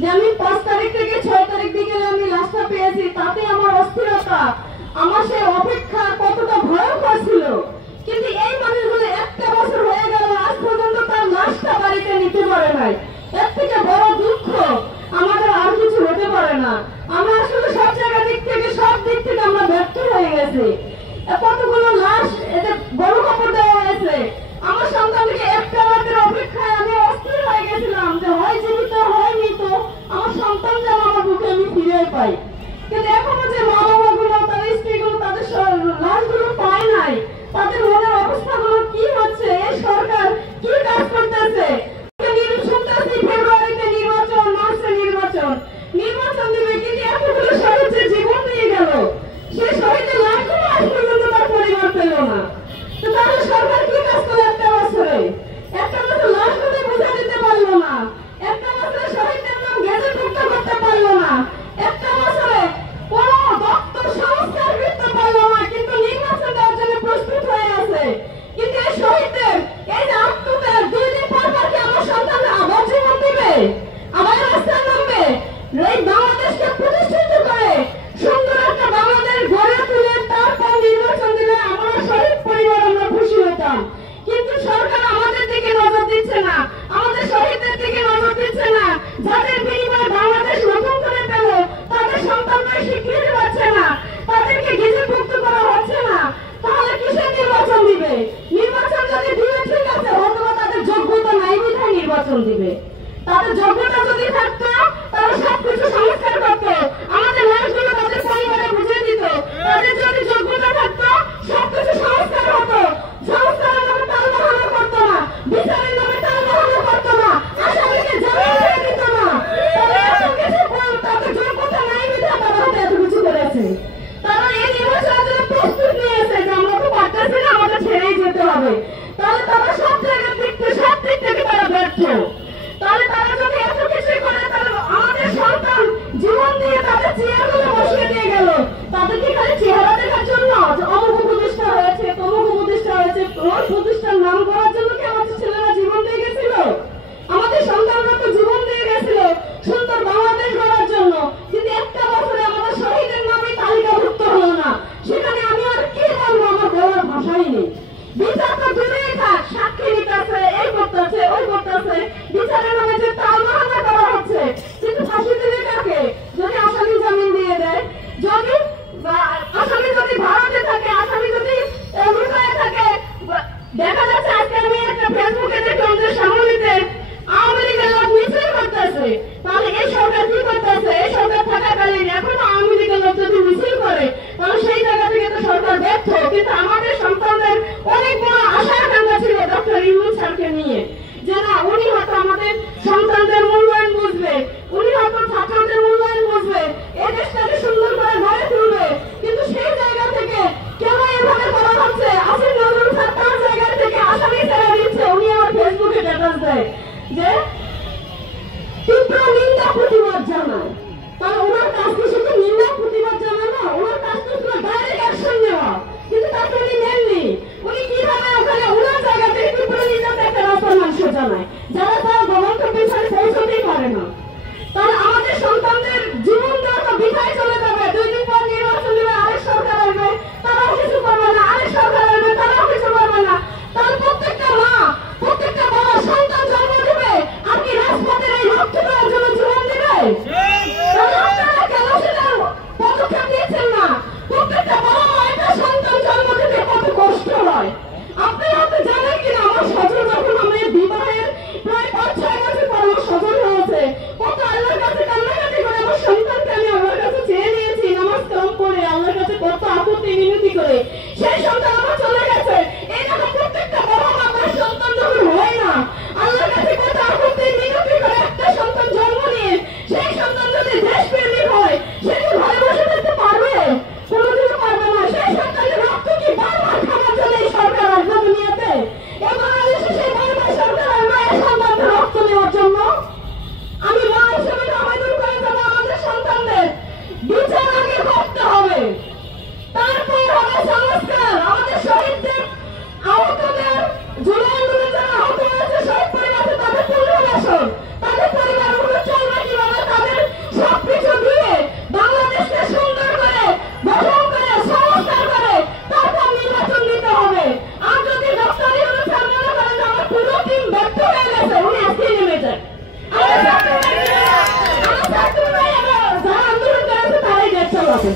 যে আমি 5 তারিখ থেকে 6 তারিখ বিকেলে আমি লাশটা পেয়েছি, তাতে আমার অস্থিরতা, আমার সেই অপেক্ষা কতটা ভয়ঙ্কর ছিল। কিন্তু এই মানুষগুলো একটা বছর হয়ে গেল, আজ পর্যন্ত তার লাশটা বাড়িতে নিতে পারে নাই। এর থেকে বড় দুঃখ আমাদের আর কিছু হতে পারে না। আমরা আসলে সব জায়গা দিক থেকে, সব দিক থেকে আমরা ব্যর্থ হয়ে গেছি। কতগুলো লাশ এতে বড় কাপড় দেওয়া হয়েছে। আমার সন্তানকে একটা রাতের অপেক্ষায় আমি অস্থির হয়ে গেছিলাম যে হয় জীবিত হয় মৃত, আমার সন্তান যেন আমার বুকে আমি ফিরে পাই। কিন্তু এখনো যে মা বাবাগুলো, তাদের স্ত্রীগুলো তাদের লাশগুলো পায় নাই, তাদের মনের অবস্থাগুলো কি হচ্ছে, এই সরকার কি কাজ করতেছে। ফেব্রুয়ারিতে নির্বাচন, মার্চে নির্বাচন দিবে, কিন্তু এতগুলো শহীদ যে জীবন দিয়ে গেল, সেই শহীদের লাশগুলো আজ পর্যন্ত তার পরিবার পেল না। তো তাহলে সরকার কি কাজ করে একটা বছরে? একটা বছর লাশগুলো বুঝে দিতে পারলো না, একটা বছরে শহীদের নাম গেজেটভুক্ত করতে পারলো না, একটা বছরে কোন দপ্তর সংস্কার করতে পারলো না, কিন্তু নির্বাচন দেওয়ার জন্য প্রস্তুত হয়ে আছে। কিন্তু এই শহীদদের এই যে আত্মত্যাগ, 2 দিন পর কি আমার সন্তানরা আবার জীবন দিবে, আবার রাস্তায় নামবে? এই বাংলাদেশকে প্রতিষ্ঠিত করে সুন্দর একটা বাংলাদেশ গড়ে তুলে তারপর নির্বাচন দিলে আমরা শহীদ পরিবার আমরা খুশি হতাম। কিন্তু সরকার আমাদের দিকে নজর দিচ্ছে না, আমাদের শহীদদের দিকে নজর দিচ্ছে না। যাদের বিনিময়ে বাংলাদেশ নতুন করে পেল, তাদের সন্তানরা স্বীকৃতি পাচ্ছে না, তাদেরকে গেজেটভুক্ত করা হচ্ছে না। তাহলে কিসের নির্বাচন দিবে? নির্বাচন যদি দিবে ঠিক আছে, অথবা তাদের যোগ্যতা নাই বিধায় নির্বাচন দিবে। তাদের যোগ্যতা যদি থাকতো তারা সবকিছু সংস্কার করতো, আমাদের লাশগুলো তাদের পরিবারে বুঝিয়ে দিত। তাদের যদি যোগ্যতা থাকতো সবকিছু সংস্কার হতো, সংস্কারের নামে টালবাহানা করতো না, বিচারের নামে টালবাহানা করতো না, আসামিকে জামিন দিয়ে দিত না। তারা এত কিছু তাদের যোগ্যতা নাই বিধায় তারা হয়তো এত কিছু করেছে। তারা এই নির্বাচনের জন্য প্রস্তুত নিয়েছে যে আমরা তো পারতেছি না, আমাদের ছেড়েই যেতে হবে। তাহলে তারা সব জায়গার দিক থেকে তারা ব্যর্থ। তাহলে তারা যদি এত কিছু করে, তাহলে আমাদের সন্তান জীবন দিয়ে তাদের চেয়ারগুলো বসিয়ে দিয়ে গেল, তাদেরকে খালি চেহারা দেখার জন্য যে অমুক প্রতিষ্ঠা হয়েছে, তমুক প্রতিষ্ঠা হয়েছে, ওর প্রতিষ্ঠার নাম করার জন্য কি আমাদের ছেলেরা জীবন দিয়ে গেছিল? আমাদের সন্তানরা তো জীবন দিয়ে গেছিল সুন্দর বাংলাদেশ গড়ার জন্য। কিন্তু একটা বছরে আমাদের শহীদের নামে তালিকাভুক্ত হলো না, সেখানে আমি আর কি বলবো, আমার বলার ভাষাই নেই। বিচার তো দূরেই থাক, সাক্ষী নিতেছে, এই করতেছে, ওই করতেছে, বিচারের নামে যে টালবাহানা করা হচ্ছে। কিন্তু ফাঁসি দিবে কাকে? যদি আসামি জামিন দিয়ে দেয়, যদি আসামি যদি ভারতে থাকে, আসামি যদি লুকায় থাকে। দেখা যাচ্ছে আজকে আমি একটা ফেসবুকে দেখলাম যে সামরিতে আওয়ামী লীগের লোক মিছিল করতেছে। তাহলে এই সরকার কি করতেছে? এই সরকার থাকাকালীন এখন আওয়ামী লীগের লোক যদি মিছিল করে, তাহলে সেই জায়গা থেকে তো সরকার ব্যর্থ। কিন্তু আমাদের সন্তানদের অনেক বড় আশা আকাঙ্ক্ষা ছিল ডক্টর ইউনূস স্যারকে নিয়ে, যে না উনি হয়তো আমাদের সন্তানদের মূল্যায়ন বুঝবে, উনি হয়তো ছাত্রদের মূল্যায়ন বুঝবে, এই দেশটাকে সুন্দর করে গড়ে তুলবে। কিন্তু সেই জায়গা থেকে কেন এভাবে করা হচ্ছে? আসিফ নজরুল স্যার তার জায়গা থেকে আসামি ছেড়ে দিচ্ছে। উনি আমার ফেসবুকে স্ট্যাটাস দেয় যে তীব্র নিন্দা প্রতিবাদ জানায়। তাহলে ওনার কাজ কি শুধু নিন্দা প্রতিবাদ জানানো? ওনার কাজ তো ছিল ডাইরেক্ট অ্যাকশন নেওয়া, কিন্তু তাকে উনি নেননি। উনি কিভাবে ওখানে ওনার জায়গা থেকে তীব্র নিন্দাতে একটা রাস্তার মাংস জানায়, যারা তারা গণতন্ত্র পিছনে পৌঁছতেই পারে না। তাহলে আমাদের সন্তানদের জীবন দেওয়া তো বিদায় চলে যাবে। 2 দিন পর নির্বাচন দিবে, আরেক সরকার আসবে, তারাও কিছু করবে না, আরেক সরকার আসবে, তারাও কিছু করবে না। তাহলে প্রত্যেকটা মা, প্রত্যেকটা বাবা সন্তান জন্ম দেবে, আর কি রাজপথের এই রক্ত দেওয়ার জন্য জীবন দেবে? তাহলে আপনারা কেন সেটার পদক্ষেপ নিয়েছেন না? প্রত্যেকটা বাবা মা একটা সন্তান জন্ম দিতে কত কষ্ট হয় আপনারা তো জানেন কিনা? আমার সজল যখন আমার বিবাহের প্রায় 5-6 বছর পর আমার সজল হয়েছে, কত আল্লাহর কাছে কান্নাকাটি করে আমার সন্তানকে আমি আল্লাহর কাছে চেয়ে নিয়েছি, নামাজ কালাম করে আল্লাহর কাছে কত আপত্তি মিনতি করে। সেই সন্তান আমার চলে গেছে। এই দেখো প্রত্যেকটা বাবা মা তার সন্তান যখন হয় না, আল্লাহর কাছে কত আপত্তি মিনতি করে একটা সন্তান জন্ম নিয়ে, সেই সন্তান যদি দেশপ্রেমিক হয়, সে কি ঘরে বসে থাকতে পারবে? কোনোদিনও পারবে না। সেই সন্তানের রক্ত কি বারবার খাওয়ার জন্য এই সরকার আসবে দুনিয়াতে? এই বাংলাদেশের আমার ছাত্র ভাইয়েরা যারা আন্দোলন করেছে তারাই দেশ চালাবে।